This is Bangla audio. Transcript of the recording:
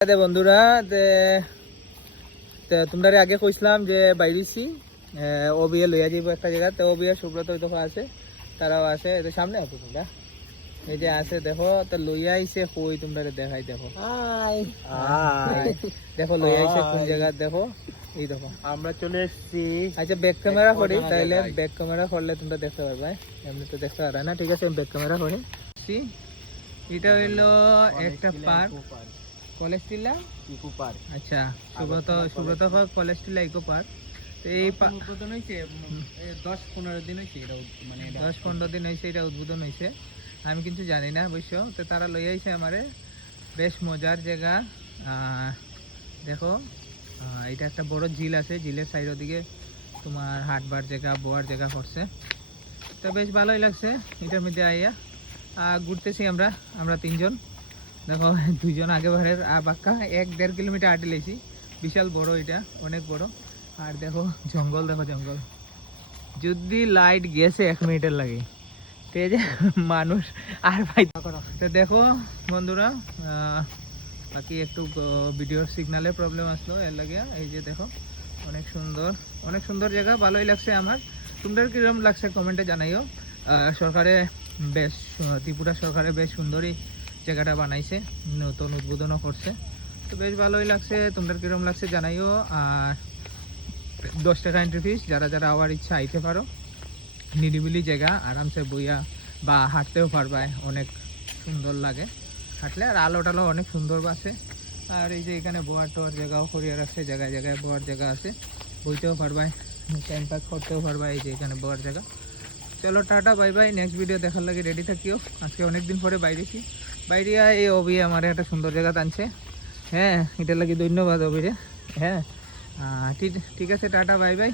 বন্ধুরা তোমরা আগে কইছিলাম যে বাইরেছি ও বিয়ে লইয়া যাইব একটা জায়গা, তো ও বিয়ে সুব্রত দফা আছে, তারাও আছে, এদের সামনে আছে তোমরা এই যে আছে দেখো, তো লইয়া আইছে কই তোমরা দেখাই দেখো, দেখো লইয়া আইছে কোন জায়গা দেখো, এই দেখো আমরা চলে এসেছি। আচ্ছা ব্যাক ক্যামেরা করি, তাইলে ব্যাক ক্যামেরা করলে তোমরা দেখতে পারবে, এমনি তো দেখতে পারবে না। ঠিক আছে, ব্যাক ক্যামেরা করি। এটা হইলো একটা পার্ক, কলেজ টিলা ইকো পার্ক। আচ্ছা, সুব্রত কলেজ টিলা ইকো পার্ক। এই উদ্বোধন হয়েছে 10-15 দিন হয়েছে, এটা মানে 10-15 দিন হয়েছে এটা উদ্বোধন হয়েছে, আমি কিন্তু জানি না অবশ্য। তো তারা লই আইছে আমারে, বেশ মজার জায়গা। দেখো এটা একটা বড় ঝিল আছে, ঝিলের সাইড ওদিকে তোমার হাঁটবার জায়গা, বোয়ার জায়গা করছে, তো বেশ ভালোই লাগছে এটার মধ্যে আইয়া। ঘুরতেছি আমরা তিনজন, দেখো দুইজন আগে বাড়ির বাক্কা 1-1.5 কিলোমিটার হাঁটে লেছি, বিশাল বড়, এটা অনেক বড়। আর দেখো জঙ্গল, দেখো জঙ্গল, যদি লাইট গেছে 1 মিনিটের লাগে, তো এই যে মানুষ আর ভাই তো দেখো বন্ধুরা, বাকি একটু ভিডিওর সিগনালের প্রবলেম আসলো এর লাগে। এই যে দেখো অনেক সুন্দর জায়গা, ভালোই লাগছে আমার। তোমাদের কিরকম লাগছে কমেন্টে জানাইও। সরকারে বেশ, ত্রিপুরা সরকারে বেশ সুন্দরই জায়গাটা বানাইছে, নতুন উদ্বোধনও করছে, তো বেশ ভালোই লাগছে। তোমাদের কিরকম লাগছে জানাইও। আর 10 টাকা এন্ট্রি ফিস, যারা আওয়ার ইচ্ছা আইতে পারো, নিরিবিলি জায়গা, আরামসে বইয়া বা হাঁটতেও পারবা, অনেক সুন্দর লাগে হাঁটলে। আর আলো টালো অনেক সুন্দর আছে। আর এই যে এখানে বোয়ার টোয়ার জায়গাও করিয়া রাখছে, জায়গায় জায়গায় বোয়ার জায়গা আছে, বইতেও পারবা, টাইম পাস করতেও পারবা। এই যে এখানে বোয়ার জায়গা। চলো tata, bye bye, next video দেখার লাগে রেডি থাকিও। আজকে অনেকদিন পরে বাইরেছি, বাইরিয়া এই অবি আমার একটা সুন্দর জায়গা টানছে। হ্যাঁ, এটার লাগে ধন্যবাদ অবিরে। হ্যাঁ ঠিক আছে, টাটা বাই বাই।